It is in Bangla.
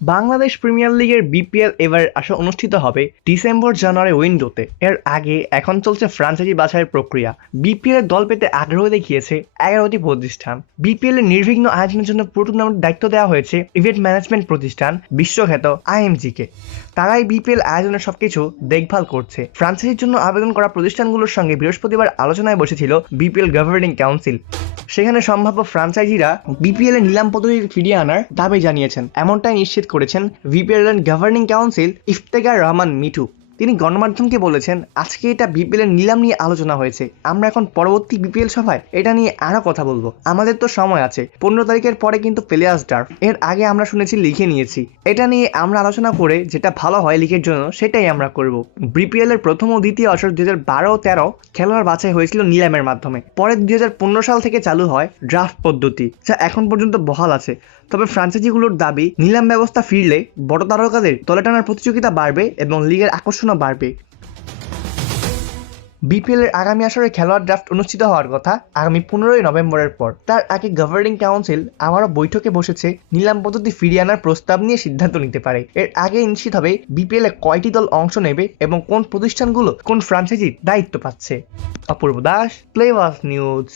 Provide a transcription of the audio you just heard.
বাংলাদেশ প্রিমিয়ার লিগের বিপিএল এবার অনুষ্ঠিত হবে ডিসেম্বর-জানুয়ারি উইন্ডোতে। এর আগে এখন চলছে ফ্র্যাঞ্চাইজি বাছাইয়ের প্রক্রিয়া। বিপিএল এর দল পেতে আগ্রহ দেখিয়েছে 11টি প্রতিষ্ঠান। বিপিএল এর নির্বিঘ্ন আয়োজনের জন্য পুরো টুর্নামেন্টের দায়িত্ব দেওয়া হয়েছে ইভেন্ট ম্যানেজমেন্ট প্রতিষ্ঠান বিশ্বখ্যাত আইএমজি কে। তারাই বিপিএল আয়োজনের সবকিছু দেখভাল করছে। ফ্র্যাঞ্চাইজির জন্য আবেদন করা প্রতিষ্ঠানগুলোর সঙ্গে বৃহস্পতিবার আলোচনায় বসেছিল বিপিএল গভর্নিং কাউন্সিল। সেখানে সম্ভাব্য ফ্র্যাঞ্চাইজিরা বিপিএল এর নিলাম পদ্ধতি ফিরিয়ে আনার দাবি জানিয়েছেন। এমনটাই নিশ্চিত করেছেন বিপিএল এর গভর্নিং কাউন্সিল ইফতেখার রহমান মিঠু। তিনি গণমাধ্যমকে বলেছেন, আজকে এটা বিপিএল এর নিলাম নিয়ে আলোচনা হয়েছে। আমরা এখন পরবর্তী বিপিএল সভায় এটা নিয়ে আরো কথা বলবো। আমাদের তো সময় আছে, 15 তারিখের পরে কিন্তু প্লেয়ার্স ড্রাফট। এর আগে আমরা শুনেছি লিখে নিয়েছি। এটা নিয়ে আমরা আলোচনা করে যেটা ভালো হয় লিগের জন্য সেটাই আমরা করব। বিপিএল এর প্রথম ও দ্বিতীয় আসর 2012 ও 13 খেলোয়াড় বাছাই হয়েছিল নিলামের মাধ্যমে। পরে 2015 সাল থেকে চালু হয় ড্রাফট পদ্ধতি, যা এখন পর্যন্ত বহাল আছে। তবে ফ্র্যাঞ্চাইজিগুলোর দাবি, নিলাম ব্যবস্থা ফিরলে বড় তারকাদের দলে টানার প্রতিযোগিতা বাড়বে এবং লিগের আকর্ষণও বাড়বে। বিপিএল এর আগামী আসরে খেলোয়াড় ড্রাফট অনুষ্ঠিত হওয়ার কথা আগামী 15 নভেম্বরের পর। তার আগে গভর্নিং কাউন্সিল আবারও বৈঠকে বসেছে নিলাম পদ্ধতি ফিরিয়ে আনার প্রস্তাব নিয়ে সিদ্ধান্ত নিতে পারে। এর আগে নিশ্চিত হবে বিপিএল এ কয়টি দল অংশ নেবে এবং কোন প্রতিষ্ঠানগুলো কোন ফ্র্যাঞ্চাইজির দায়িত্ব পাচ্ছে। অপূর্ব দাস, প্লেবাস নিউজ।